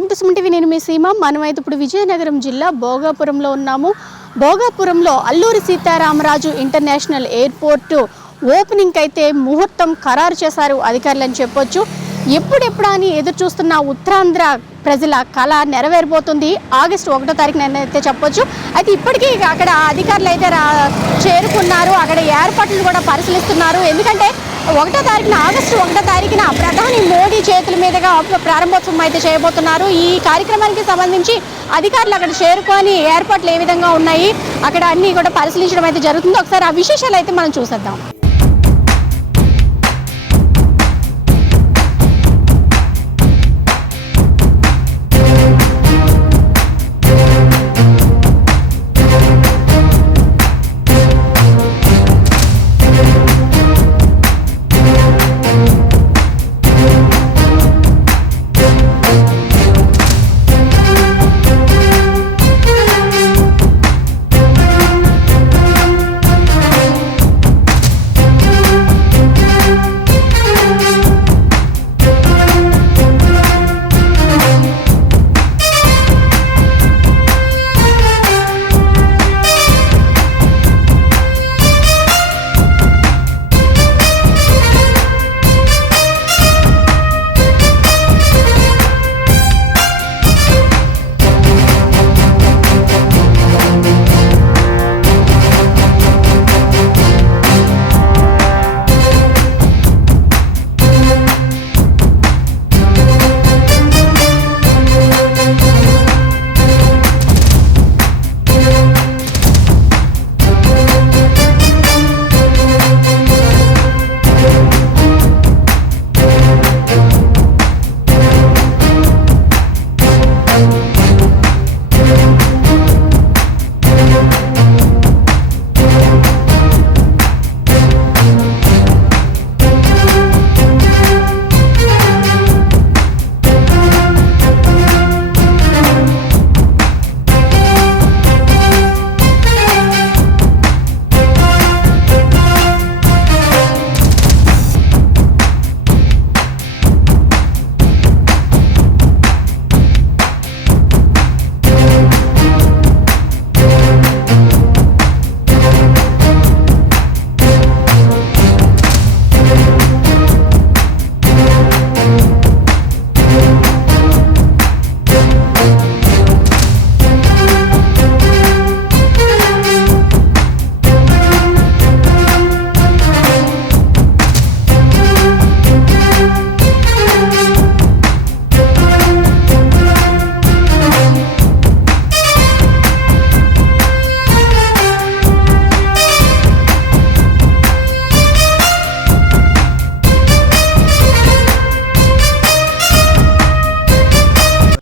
Welcome to Suman TV. నేను మీ సీమ. మనమైతే ఇప్పుడు విజయనగరం జిల్లా భోగాపురంలో ఉన్నాము. భోగాపురంలో Alluri Sitarama Raju international airport opening అయితే ముహూర్తం ఖరారు చేశారు అధికారులు అని చెప్పొచ్చు. ఎప్పుడెప్పుడా అని ఎదురు చూస్తున్న ఉత్తరాంధ్ర ప్రజల కళ నెరవేరబోతుంది ఆగస్టు 1వ తారీఖున అయితే చెప్పొచ్చు. అయితే ఇప్పటికీ అక్కడ అధికారులు అయితే చేరుకున్నారు. అక్కడ ఏర్పాట్లు కూడా పరిశీలిస్తున్నారు. ఎందుకంటే ఆగస్టు 1వ తారీఖున ప్రధాని మోడీ చేతుల మీదుగా ప్రారంభోత్సవం అయితే చేయబోతున్నారు. ఈ కార్యక్రమానికి సంబంధించి అధికారులు అక్కడ చేరుకొని ఏర్పాట్లు ఏ విధంగా ఉన్నాయి, అక్కడ అన్ని కూడా పరిశీలించడం అయితే జరుగుతుంది. ఒకసారి ఆ విశేషాలు అయితే మనం చూసేద్దాం.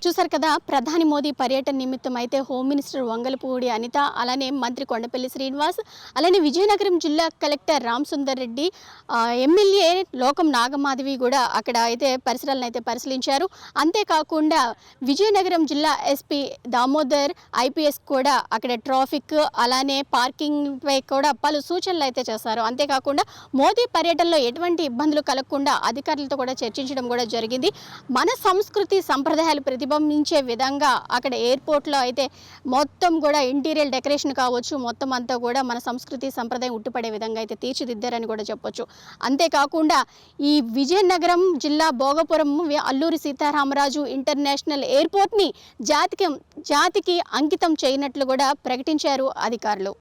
చూసారు కదా, ప్రధాని మోదీ పర్యటన నిమిత్తం అయితే హోమ్ మినిస్టర్ వంగలపూడి అనిత, అలానే మంత్రి కొండపల్లి శ్రీనివాస్, అలానే విజయనగరం జిల్లా కలెక్టర్ రామ్ సుందర్ రెడ్డి, ఎమ్మెల్యే లోకం నాగమాధవి కూడా అక్కడ అయితే పరిసరాలను అయితే పరిశీలించారు. అంతేకాకుండా విజయనగరం జిల్లా ఎస్పీ దామోదర్ ఐపీఎస్ కూడా అక్కడ ట్రాఫిక్ అలానే పార్కింగ్ పై కూడా పలు సూచనలు అయితే చేశారు. అంతేకాకుండా మోదీ పర్యటనలో ఎటువంటి ఇబ్బందులు కలగకుండా అధికారులతో కూడా చర్చించడం కూడా జరిగింది. మన సంస్కృతి సంప్రదాయాలు ప్రతిబింబించే విధంగా అక్కడ ఎయిర్పోర్ట్లో అయితే మొత్తం కూడా ఇంటీరియర్ డెకరేషన్ కావచ్చు, మొత్తం అంతా కూడా మన సంస్కృతి సంప్రదాయం ఉట్టిపడే విధంగా అయితే తీర్చిదిద్దారని కూడా చెప్పొచ్చు. అంతేకాకుండా ఈ విజయనగరం జిల్లా భోగపురం అల్లూరి సీతారామరాజు ఇంటర్నేషనల్ ఎయిర్పోర్ట్ని జాతికి అంకితం చేయనట్లు కూడా ప్రకటించారు అధికారులు.